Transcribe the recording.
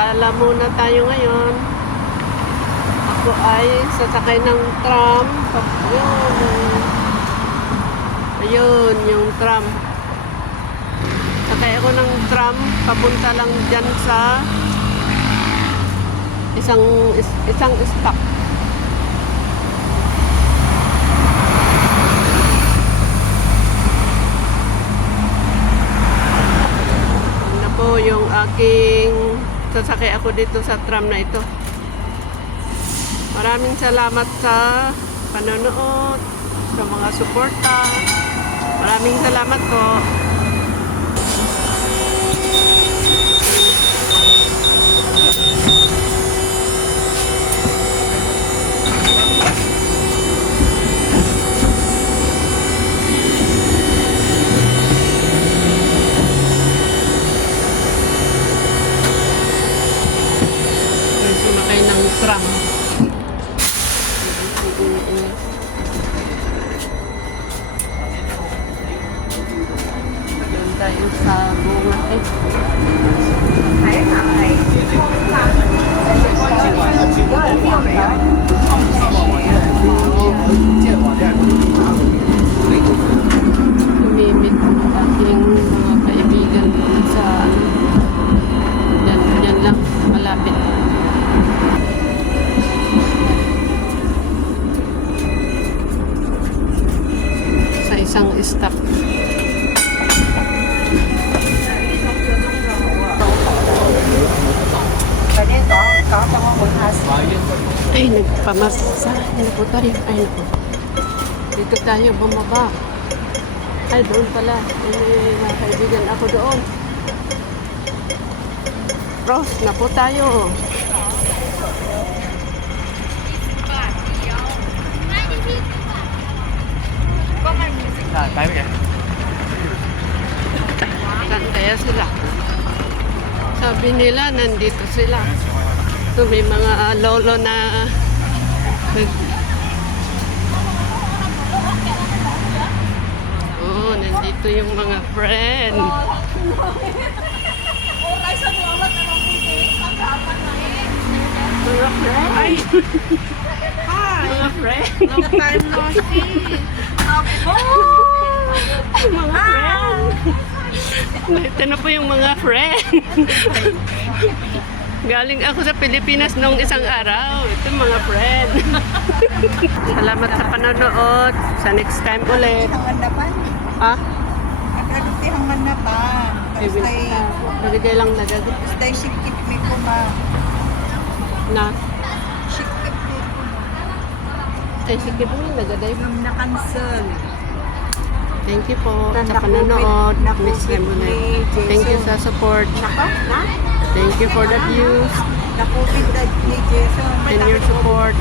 Gala muna tayo ngayon. Ako ay sasakay ng tram. Ayun, yung tram. Sakay ako ng tram. Papunta lang dyan sa isang stop. Ano po yung aking sasakay ako dito sa tram na ito. Maraming salamat sa panonood, sa mga suporta. Maraming salamat po. Sumakay ng tram. Doon tayo sa bunga eh. Umimit ang aking mga kaibigan sa dyan lang, malapit. Sa isang stop. Ay, nagpamasahe na po tayo. Ay, naku. Dito tayo bumaba. Ay, doon pala. May mga kaibigan ako doon. Cross na po tayo. Saan kaya sila? Sabi nila, nandito sila. So, may mga lolo na oh, nandito yung mga friend. Mga friend. Ay. Hi. Mga friend. Long time no see. Mga friend. Ito na po yung mga friend. Galing ako sa Pilipinas noong isang araw. Ito mga friend. Salamat sa panonood. Sa next time ulit. Ha? Agad-agad man na pa. Nagigay lang nagagot. Stay sikip mi ko ma. Na? Sikip mi ko ma. Ay, sige po. Nagaday. Nung na-cancel. Thank you po sa panonood. Next time ulit. Thank you sa support. Nako, na? Thank you for the views Na-COVID ni Jason. and your support.